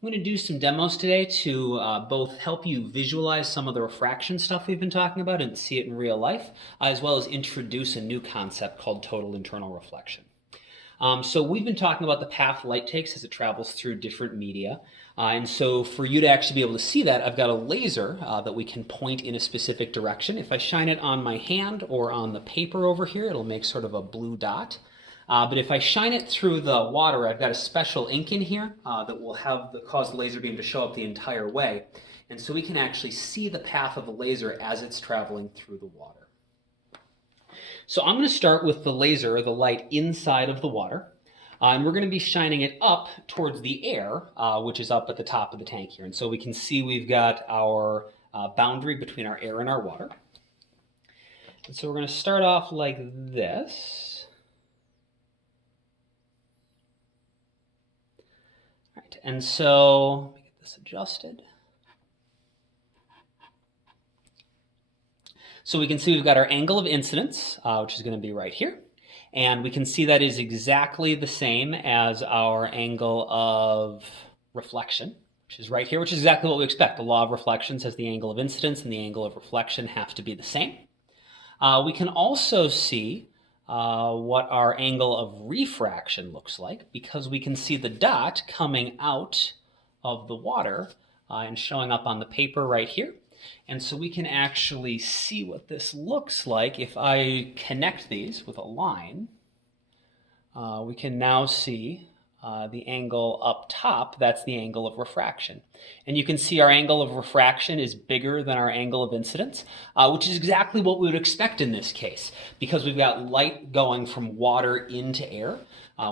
I'm going to do some demos today to both help you visualize some of the refraction stuff we've been talking about and see it in real life, as well as introduce a new concept called total internal reflection. So we've been talking about the path light takes as it travels through different media. And so for you to actually be able to see that, I've got a laser that we can point in a specific direction. If I shine it on my hand or on the paper over here, it'll make sort of a blue dot. But if I shine it through the water, I've got a special ink in here that will cause the laser beam to show up the entire way. And so we can actually see the path of the laser as it's traveling through the water. So I'm going to start with the laser, or the light, inside of the water. And we're going to be shining it up towards the air, which is up at the top of the tank here. And so we can see we've got our boundary between our air and our water. And so we're going to start off like this. And so, let me get this adjusted. So we can see we've got our angle of incidence, which is going to be right here. And we can see that is exactly the same as our angle of reflection, which is right here, which is exactly what we expect. The law of reflection says the angle of incidence and the angle of reflection have to be the same. We can also see what our angle of refraction looks like, because we can see the dot coming out of the water and showing up on the paper right here. And so we can actually see what this looks like if I connect these with a line. We can now see the angle up top. That's the angle of refraction. And you can see our angle of refraction is bigger than our angle of incidence, which is exactly what we would expect in this case, because we've got light going from water into air.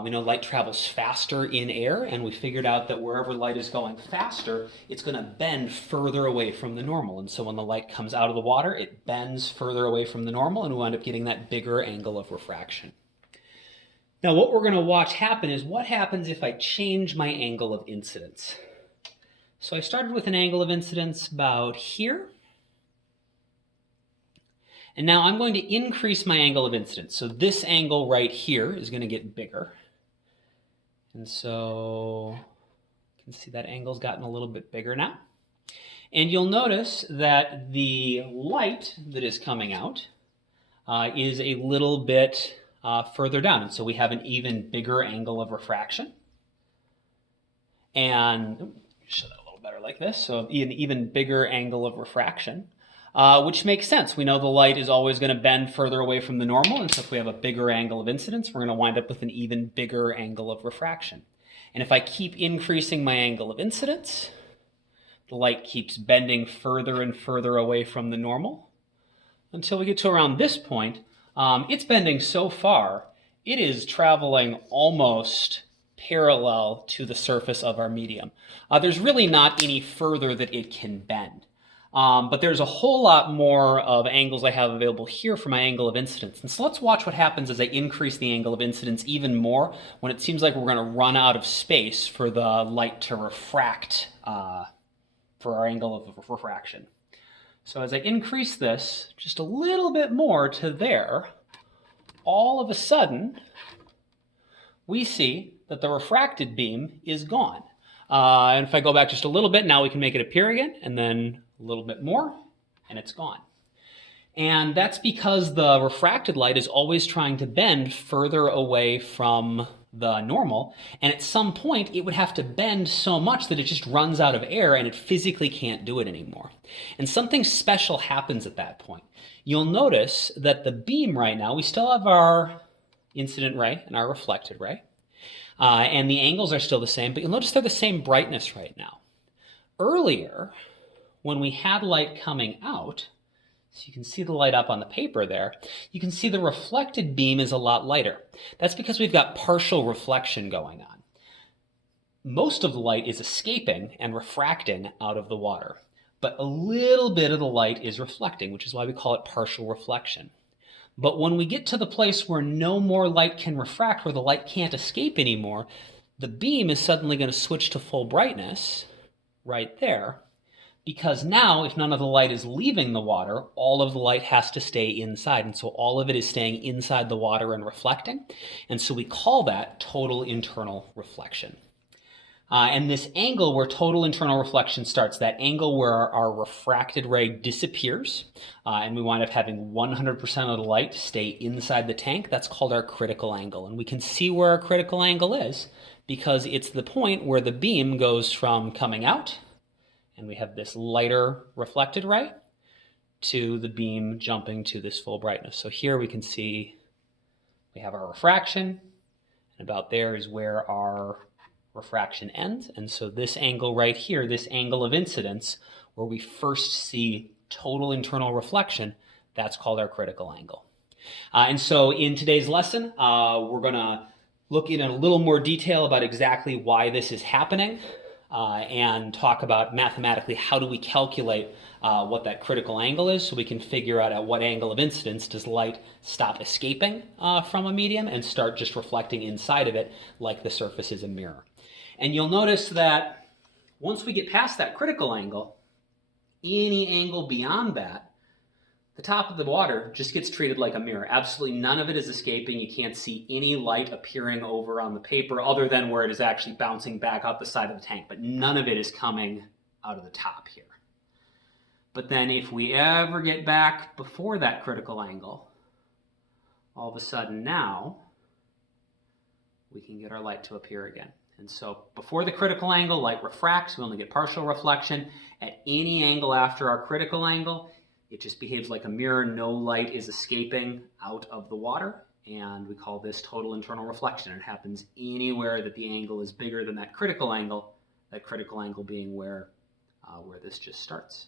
We know light travels faster in air, and we figured out that wherever light is going faster, it's going to bend further away from the normal. And so when the light comes out of the water, it bends further away from the normal, and we wind up getting that bigger angle of refraction. Now what we're going to watch happen is what happens if I change my angle of incidence. So I started with an angle of incidence about here. And now I'm going to increase my angle of incidence. So this angle right here is going to get bigger. And so you can see that angle's gotten a little bit bigger now. And you'll notice that the light that is coming out is a little bit further down. And so we have an even bigger angle of refraction. And show that a little better like this. So an even bigger angle of refraction, which makes sense. We know the light is always going to bend further away from the normal. And so if we have a bigger angle of incidence, we're going to wind up with an even bigger angle of refraction. And if I keep increasing my angle of incidence, the light keeps bending further and further away from the normal until we get to around this point. It's bending so far, it is traveling almost parallel to the surface of our medium. There's really not any further that it can bend. But there's a whole lot more of angles I have available here for my angle of incidence. And so let's watch what happens as I increase the angle of incidence even more when it seems like we're going to run out of space for the light to refract for our angle of refraction. So as I increase this just a little bit more to there, all of a sudden, we see that the refracted beam is gone. And if I go back just a little bit, now we can make it appear again, and then a little bit more, and it's gone. And that's because the refracted light is always trying to bend further away from the normal, and at some point it would have to bend so much that it just runs out of air and it physically can't do it anymore. And something special happens at that point. You'll notice that the beam right now, we still have our incident ray and our reflected ray, and the angles are still the same, but you'll notice they're the same brightness right now. Earlier, when we had light coming out, so you can see the light up on the paper there, you can see the reflected beam is a lot lighter. That's because we've got partial reflection going on. Most of the light is escaping and refracting out of the water, but a little bit of the light is reflecting, which is why we call it partial reflection. But when we get to the place where no more light can refract, where the light can't escape anymore, the beam is suddenly going to switch to full brightness right there. Because now, if none of the light is leaving the water, all of the light has to stay inside. And so all of it is staying inside the water and reflecting. And so we call that total internal reflection. And this angle where total internal reflection starts, that angle where our refracted ray disappears, and we wind up having 100% of the light stay inside the tank, that's called our critical angle. And we can see where our critical angle is because it's the point where the beam goes from coming out, and we have this lighter reflected ray, to the beam jumping to this full brightness. So here we can see we have our refraction, and about there is where our refraction ends. And so this angle right here, this angle of incidence, where we first see total internal reflection, that's called our critical angle. And so in today's lesson, we're going to look in a little more detail about exactly why this is happening, and talk about mathematically how do we calculate what that critical angle is so we can figure out at what angle of incidence does light stop escaping from a medium and start just reflecting inside of it like the surface is a mirror. And you'll notice that once we get past that critical angle, any angle beyond that, the top of the water just gets treated like a mirror. Absolutely none of it is escaping. You can't see any light appearing over on the paper other than where it is actually bouncing back out the side of the tank, but none of it is coming out of the top here. But then if we ever get back before that critical angle, all of a sudden now we can get our light to appear again. And so before the critical angle, light refracts. We only get partial reflection. At any angle after our critical angle, it just behaves like a mirror. No light is escaping out of the water. And we call this total internal reflection. It happens anywhere that the angle is bigger than that critical angle being where this just starts.